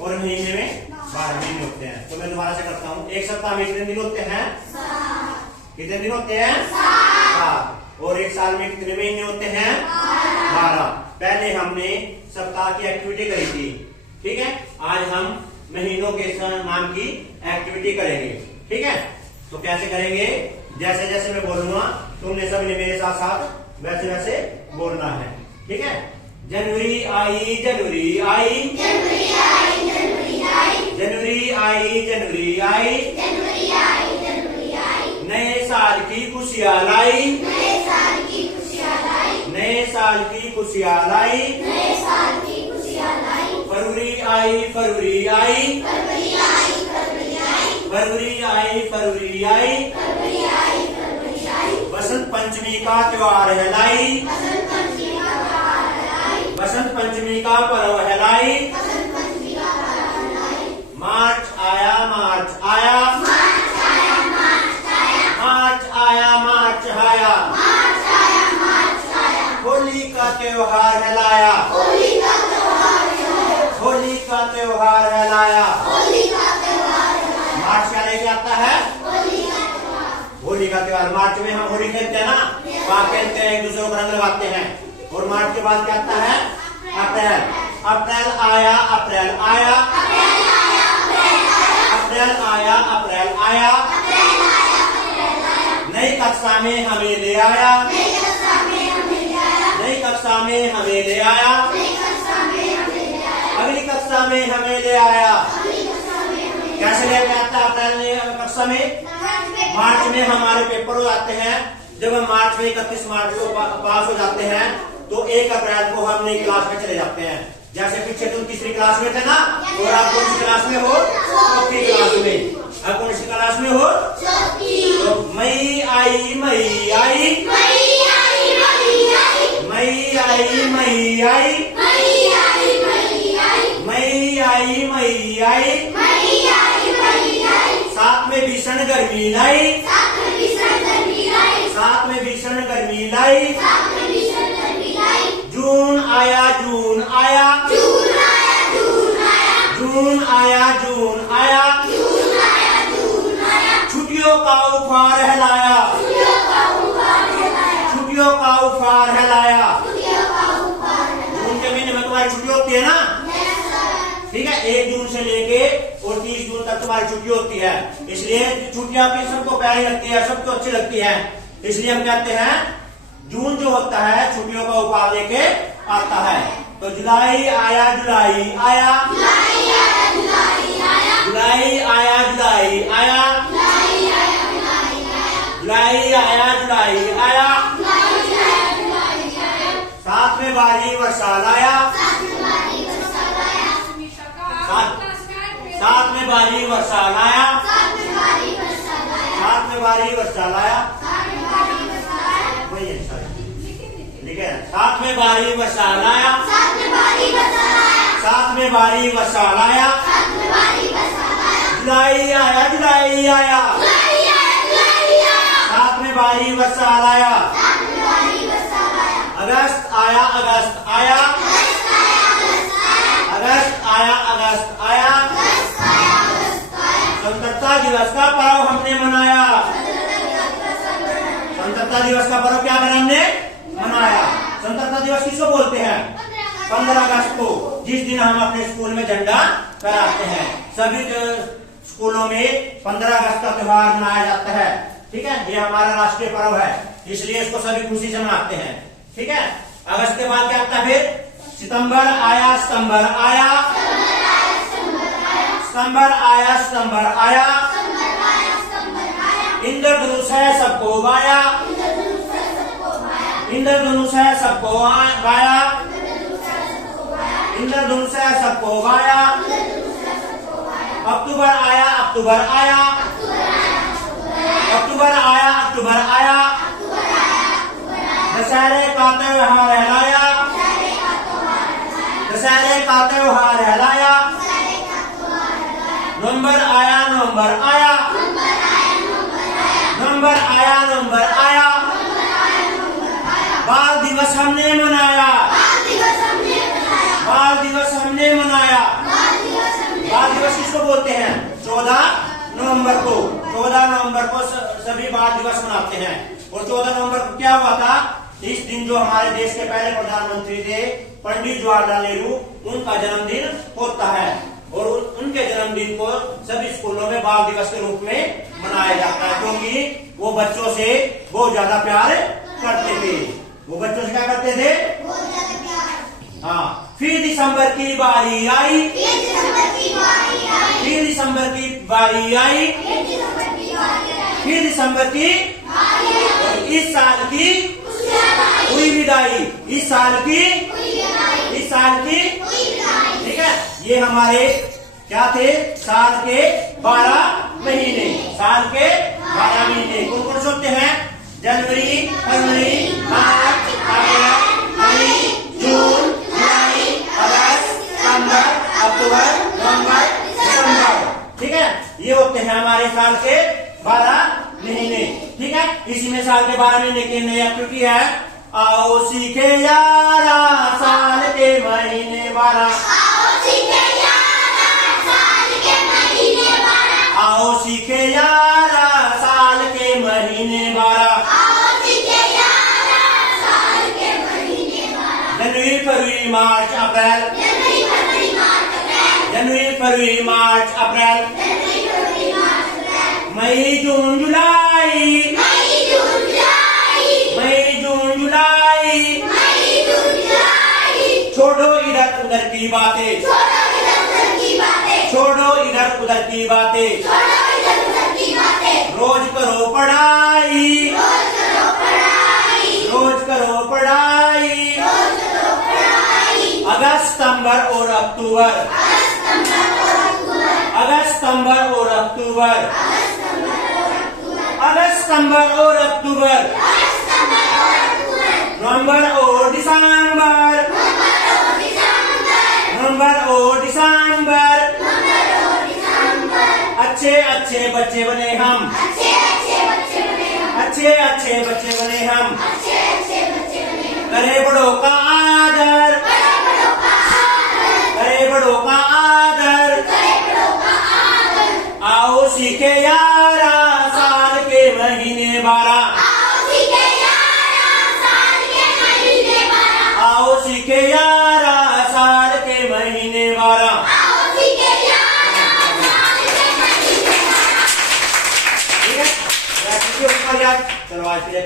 और महीने में 12 महीने होते हैं। तो मैं दोबारा से करता हूँ। एक सप्ताह में कितने दिन होते हैं? 7। कितने दिन होते हैं? 7। और एक साल में कितने महीने होते हैं? 12। पहले हमने सप्ताह की एक्टिविटी करी थी, ठीक है। आज हम महीनों के नाम की एक्टिविटी करेंगे, ठीक है। तो कैसे करेंगे? जैसे जैसे मैं बोलूंगा तुमने सबने मेरे साथ साथ वैसे वैसे बोलना है, ठीक है। जनवरी आई, जनवरी आई, जनवरी आई, जनवरी आई, जनवरी आई, जनवरी आई, जनवरी आई, जनवरी आई। नए साल की खुशियाँ लाई, नए साल की खुशियाँ लाई, नए साल की खुशियाँ लाई, नए साल की खुशियाँ लाई। फरवरी आई, फरवरी आई, फरवरी आई, फरवरी आई, फरवरी आई, फरवरी आई, फरवरी आई, फरवरी आई। बसंत पंचमी का त्योहार है लाई, बसंत पंचमी का त्योहार है लाई, बसंत पंचमी का पर्व है लाई, बसंत पंचमी का पर्व है लाई। मार्च आया, मार्च आया, मार्च आया, मार्च आया, मार्च आया, मार्च आया, मार्च आया, मार्च आया। होली का त्योहार है लाया, होली का त्योहार है लाया, होली का त्योहार है लाया, होली का त्योहार है लाया। मार्च क्या लेके आता है? होली का त्योहार, होली का त्योहार। मार्च में हम होली खेलते हैं ना, वहाँ खेलते हैं, एक दूसरे को रंग लगाते हैं। और मार्च के बाद क्या आता है? अप्रैल। अप्रैल आया, अप्रैल आया, अप्रैल आया, अप्रैल आया, अप्रैल आया, अप्रैल आया, अप्रैल आया। नई कक्षा में हमें ले आया, नई कक्षा में हमें ले आया, नई कक्षा में हमें ले आया, नई कक्षा में हमें ले आया। अगली कक्षा में हमें ले आया, अगली कक्षा में हमें। कैसे लेके आता है अप्रैल कक्षा में? मार्च में हमारे पेपर हो जाते हैं। जब हम मार्च में 31 मार्च को पास हो जाते हैं तो 1 अप्रैल को हम नई क्लास में चले जाते हैं। जैसे पीछे तुम तीसरी क्लास में थे ना, और आप कौन सी क्लास में हो? चौथी क्लास में। आप कौन सी क्लास में हो? चौथी। तो मई आई, मई आई, मई आई, मई आई, मई आई, मई आई, मई आई, मई आई, मई आई, मई आई, मई आई, मई आई। साथ में भीषण गर्मी लाई, साथ में भीषण गर्मी लाई, साथ में भीषण गर्मी लाई, साथ में भीषण गर्मी लाई। जून आया, जून आया, जून आया, जून आया, जून आया, जून आया, जून आया, जून आया। छुट्टियों का उपहार है लाया, छुट्टियों का उपहार है लाया, छुट्टियों का उपहार है लाया, छुट्टियों का उपहार है लाया। जून के महीने में तुम्हारी छुट्टी होती है ना, ठीक है। 1 जून से लेके और 30 जून तक तुम्हारी छुट्टी होती है। इसलिए छुट्टियां भी सबको प्यारी लगती है, सबको अच्छी लगती है। इसलिए हम कहते हैं जून जो होता है छुट्टियों का उपहार लेके आता है। तो जुलाई आया, जुलाई आया, जुलाई आया, जुलाई आया, जुलाई आया, जुलाई आया, जुलाई आया, जुलाई आया, जुलाई आया, जुलाई आया, जुलाई आया, जुलाई आया। साथ में भारी वर्षा लाया, साथ में भारी वर्षा लाया, साथ में भारी वर्षा लाया, साथ में भारी वर्षा लाया, साथ में भारी वर्षा लाया, साथ में भारी वर्षा लाया। वही है लिखे, साथ में भारी वर्षा लाया, साथ में भारी वर्षा लाया, साथ में भारी वर्षा लाया, साथ में भारी वर्षा लाया। जुलाई आया, जुलाई आया, जुलाई आया, जुलाई आया, साथ में भारी वर्षा लाया, साथ में भारी वर्षा लाया। अगस्त आया, अगस्त आया, अगस्त आया, अगस्त आया, अगस्त आया, अगस्त आया, अगस्त आया, अगस्त आया। स्वतंत्रता दिवस का पर्व हमने मनाया, स्वतंत्रता दिवस का पर्व क्या करा हमने? मनाया। स्वतंत्रता दिवस किसको बोलते हैं? 15 अगस्त को, जिस दिन हम अपने स्कूल में झंडा फहराते हैं। सभी स्कूलों में 15 अगस्त का त्योहार मनाया जाता है, ठीक है। ये हमारा राष्ट्रीय पर्व है, इसलिए इसको सभी खुशी से मनाते हैं, ठीक है। अगस्त के बाद क्या आता है फिर? सितंबर आया, सितंबर आया, सितंबर आया, सितंबर आया, इंद्रधनुष है सबको गाया, इंद्रधनुष है सबको गाया, इंद्रधनुष है सबको गाया। अक्टूबर आया, अक्टूबर आया, अक्टूबर आया, अक्टूबर आया, दशहरे का त्योहार है लाया, दशहरे का त्योहार है लाया। नवंबर आया, नवंबर आया, नवंबर आया, नवंबर आया। बाल दिवस हमने मनाया, बाल दिवस हमने मनाया, बाल दिवस हमने मनाया। 14 नवंबर को सभी बाल दिवस मनाते हैं। और 14 नवंबर को क्या हुआ था? इस दिन जो हमारे देश के पहले प्रधानमंत्री थे पंडित जवाहरलाल नेहरू, उनका जन्मदिन होता है। और उनके जन्मदिन को सभी स्कूलों में बाल दिवस के रूप में मनाया जाता है, क्योंकि वो बच्चों से बहुत ज्यादा प्यार करते थे। वो बच्चों से क्या करते थे? हाँ। फिर दिसंबर की बारी आई, फिर दिसंबर की बारी आई, फिर दिसंबर की इस साल की हुई विदाई, इस साल की ठीक है। ये हमारे क्या थे? साल के 12 महीने, साल के 12 महीने कौन कौन से होते हैं? जनवरी, फरवरी, मार्च, अप्रैल, मई, जून, जुलाई, अगस्त, सितंबर, अक्टूबर, नवंबर, दिसंबर। ठीक है, ये होते हैं हमारे साल के 12 महीने। ठीक है, इसी में साल के 12 महीने की नई एक्टिविटी है, आओ सीखे यारा साल के महीने 12। आओ सीखे यारा साल के महीने 12। जनवरी, फरवरी, मार्च, अप्रैल, मई, जून, जुलाई, छोड़ो इधर उधर की बातें, छोड़ो इधर उधर की बातें, रोज करो पढ़ाई, रोज करो पढ़ाई। अगस्त, सितंबर और अक्टूबर, अगस्त, सितंबर और अक्टूबर, अगस्त, सितंबर और अक्टूबर, नवंबर और दिसंबर, नवंबर और दिसंबर। अच्छे अच्छे बच्चे बने हम, अच्छे अच्छे बच्चे बने हम, करे बड़ों का आदर, करे बड़ों का आदर। आओ सीखे यारा साल के महीने 12, आओ सीखे यारा साल के महीने 12। ठीक है, चलो आज के लिए